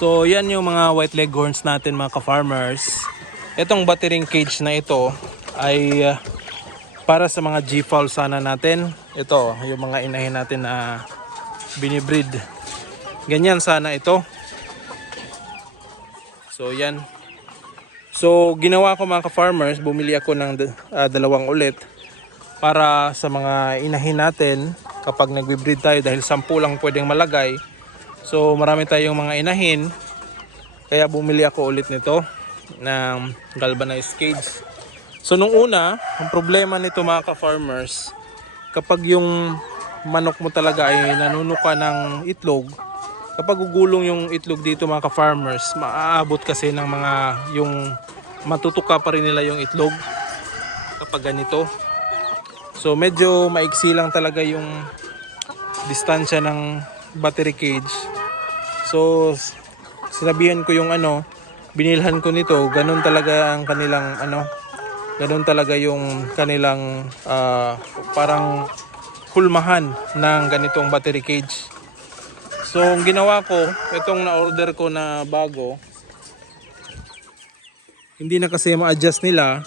So yan yung mga white leghorns natin mga ka-farmers. Itong battering cage na ito ay para sa mga G-fowl sana natin. Ito yung mga inahin natin na binibreed. Ganyan sana ito. So yan. So ginawa ko mga ka-farmers, bumili ako ng dalawang ulit para sa mga inahin natin kapag nagbe-breed tayo dahil 10 lang pwedeng malagay. So marami tayong mga inahin, kaya bumili ako ulit nito ng galvanized cage. So nung una, ang problema nito mga ka-farmers, kapag yung manok mo talaga ay nanunuka ng itlog, kapag gugulong yung itlog dito mga ka-farmers, maaabot kasi ng mga yung matutuka pa rin nila yung itlog kapag ganito. So medyo maiksi lang talaga yung distansya ng battery cage. So sinabihan ko yung binilhan ko nito, ganun talaga ang kanilang ganun talaga yung kanilang parang hulmahan ng ganitong battery cage. So ang ginawa ko, itong na-order ko na bago, hindi na kasi ma-adjust nila,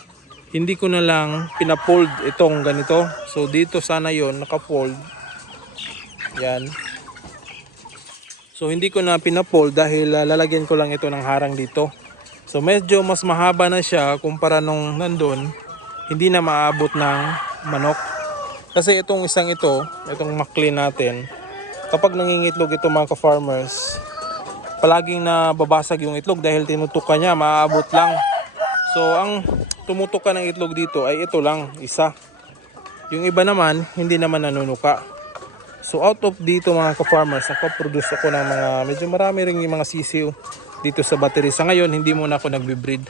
hindi ko na lang pinafold itong ganito. So dito sana yon naka-fold. Yan. So hindi ko na pinafold dahil lalagyan ko lang ito ng harang dito. So medyo mas mahaba na siya kumpara nung nandun. Hindi na maabot ng manok. Kasi itong isang ito, itong McLean natin, kapag nangingitlog ito mga ka-farmers, palaging nababasag yung itlog dahil tinutukan niya, maaabot lang. So ang tumutuka ng itlog dito ay ito lang, isa. Yung iba naman, hindi naman nanunuka. So out of dito mga ka-farmers, nakaproduce ako ng mga medyo marami rin yung mga sisiw dito sa battery. Sa ngayon, hindi muna ako nagbe-breed.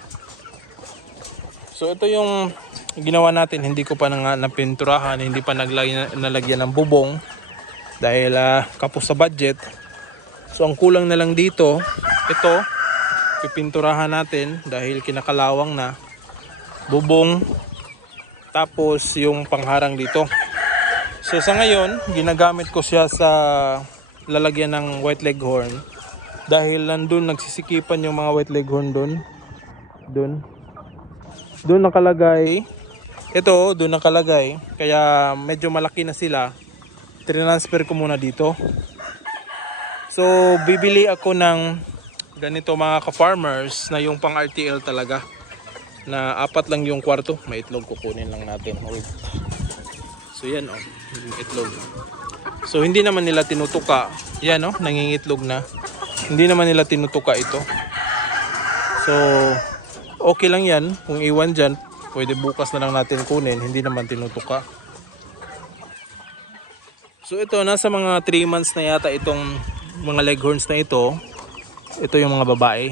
So ito yung ginawa natin, hindi ko pa napinturahan, hindi pa nalagyan ng bubong dahil kapos sa budget. So ang kulang na lang dito, ito, pipinturahan natin dahil kinakalawang na, bubong, tapos yung pangharang dito. So sa ngayon, ginagamit ko siya sa lalagyan ng white leghorn dahil nandun nagsisikipan yung mga white leghorn doon nakalagay. Ito, doon nakalagay, kaya medyo malaki na sila. Transfer ko muna dito. So bibili ako ng ganito mga ka-farmers na yung pang RTL talaga, na 4 lang yung kwarto. May itlog, kukunin lang natin. So yan yung itlog. So hindi naman nila tinutuka. Yan nangingitlog na. Hindi naman nila tinutuka ito. So okay lang yan kung iwan dyan. Pwede bukas na lang natin kunin. Hindi naman tinutuka. So ito, nasa mga 3 months na yata itong mga leghorns na ito. Ito yung mga babae,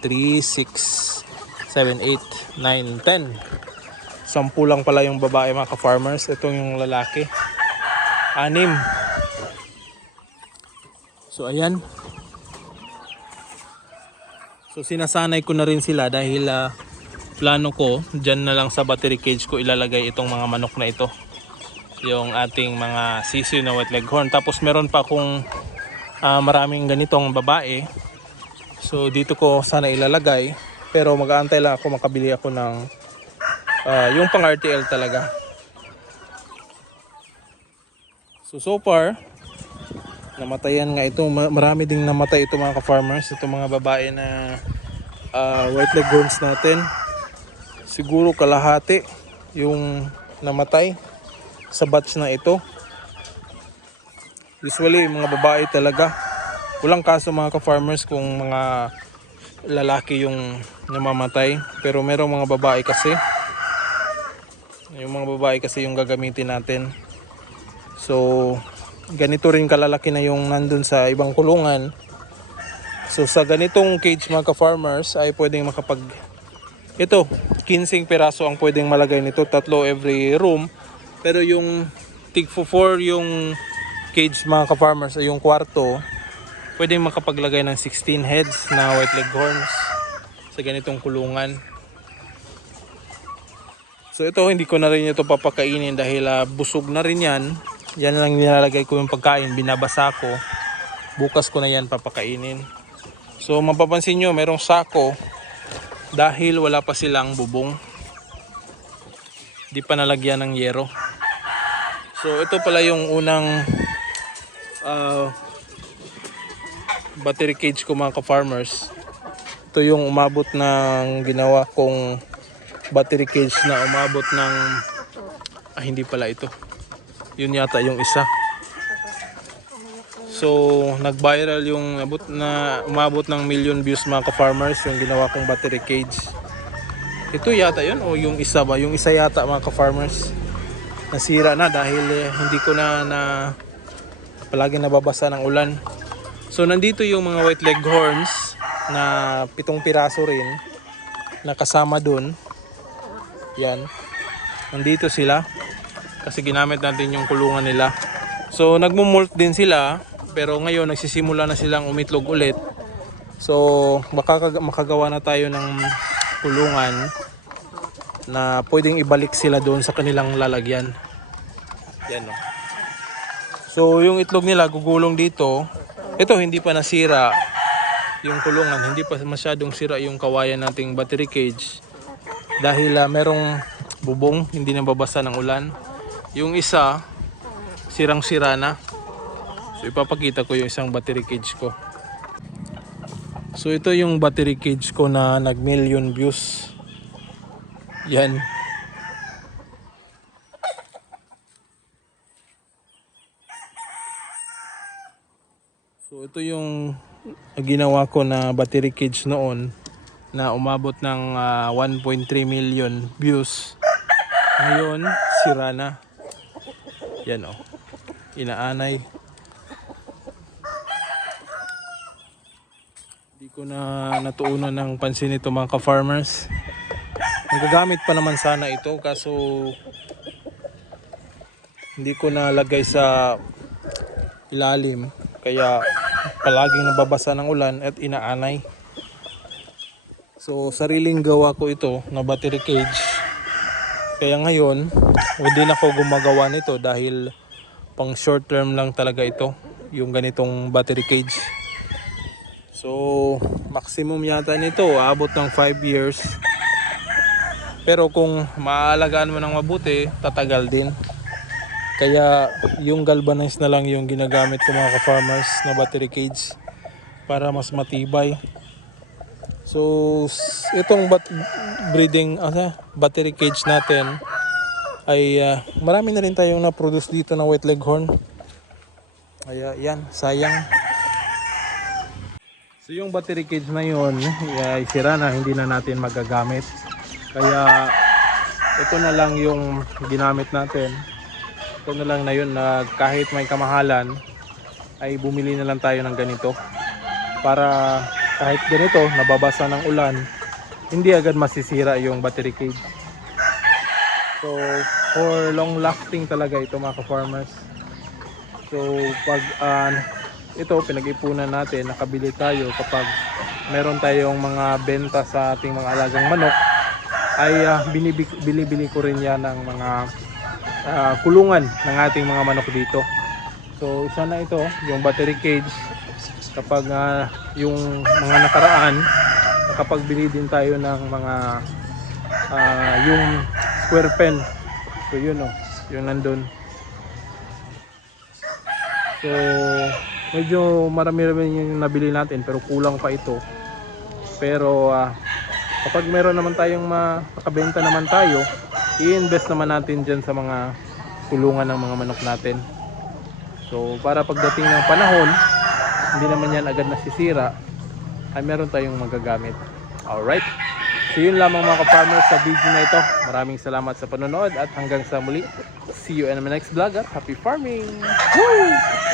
3, 6, 7, 8, 9, 10. 10 lang pala yung babae mga ka-farmers. Ito yung lalaki, 6. So ayan. So sinasanay ko na rin sila dahil plano ko dyan na lang sa battery cage ko ilalagay itong mga manok na ito, yung ating mga sisiw na white leghorn. Tapos meron pa akong maraming ganitong babae. So dito ko sana ilalagay, pero mag-aantay lang ako, makabili ako ng yung pang RTL talaga. So far namatayan nga ito, marami ding namatay ito mga ka-farmers, ito mga babae na white leghorns natin. Siguro kalahati yung namatay sa batch na ito. Usually mga babae talaga. Walang kaso mga ka-farmers kung mga lalaki yung namamatay, pero merong mga babae kasi. Yung mga babae kasi yung gagamitin natin. So ganito rin kalalaki na yung nandun sa ibang kulungan. So sa ganitong cage mga ka-farmers ay pwedeng ito 15 piraso ang pwedeng malagay nito, 3 every room. Pero yung tig 4 yung cage mga ka-farmers ay yung kwarto, pwedeng makapaglagay ng 16 heads na white leghorns sa ganitong kulungan. So ito, hindi ko na rin ito papakainin dahil busog na rin yan. Yan lang nilalagay ko yung pagkain, binabasa ko. Bukas ko na yan papakainin. So mapapansin nyo, merong sako dahil wala pa silang bubong. Di pa nalagyan ng yero. So ito pala yung unang battery cage ko mga ka-farmers. Ito yung umabot ng ginawa kong battery cage na umabot ng hindi pala ito. Yun yata yung isa. So nag-viral yung umabot ng million views mga ka-farmers yung ginawa kong battery cage. Ito yata yun o yung isa ba? Yung isa yata mga ka-farmers. Nasira na dahil hindi ko na palagi nababasa ng ulan. So nandito yung mga white leghorns na 7 piraso rin na kasama dun. Yan. Nandito sila kasi ginamit natin yung kulungan nila. So nagmo-molt din sila pero ngayon nagsisimula na silang umitlog ulit. So makagawa na tayo ng kulungan na pwedeng ibalik sila doon sa kanilang lalagyan. Yan o. So yung itlog nila gugulong dito. Ito hindi pa nasira yung kulungan, hindi pa masyadong sira yung kawayan nating battery cage dahil merong bubong, hindi nababasa ng ulan. Yung isa sirang-sira na. So ipapakita ko yung isang battery cage ko. So ito yung battery cage ko na nag-million views. Yan. So ito yung ginawa ko na battery cage noon na umabot ng 1.3 million views. Ngayon, sira na. Yan o. Inaanay. Hindi ko na natuunan ng pansin ito mga ka-farmers. Nagagamit pa naman sana ito kaso hindi ko nalagay sa ilalim. Kaya palaging nababasa ng ulan at inaanay. So sariling gawa ko ito na battery cage. Kaya ngayon hindi na ako gumagawa nito dahil pang short term lang talaga ito. Yung ganitong battery cage. So maximum yata nito abot ng 5 years. Pero kung maaalagaan mo ng mabuti, tatagal din. Kaya yung galvanized na lang yung ginagamit ko mga ka-farmers na battery cage para mas matibay. So itong battery cage natin ay marami na rin tayong na-produce dito na white leghorn. Kaya yan, sayang. So yung battery cage na yun ay sira na, hindi na natin magagamit. Kaya ito na lang yung ginamit natin. Ito na lang na yun na kahit may kamahalan ay bumili na lang tayo ng ganito para kahit ganito nababasa ng ulan hindi agad masisira yung battery cage. So for long lasting talaga ito mga ka-farmers. So pag ito pinag-ipunan natin, nakabili tayo kapag meron tayong mga benta sa ating mga alagang manok ay binibili ko rin yan ng mga kulungan ng ating mga manok dito. So isa na ito, yung battery cage. Kapag yung mga nakaraan, nakapagbili din tayo ng mga yung square pen. So yun o, yung nandun. So medyo marami-rami yung nabili natin pero kulang pa ito. Pero kapag meron naman tayong makabenta naman tayo, i-invest naman natin dyan sa mga kulungan ng mga manok natin. So para pagdating ng panahon, hindi naman yan agad nasisira, ay meron tayong magagamit. Alright, so yun lamang mga ka-farmers sa video na ito. Maraming salamat sa panonood at hanggang sa muli. See you in my next vlog at happy farming! Woo!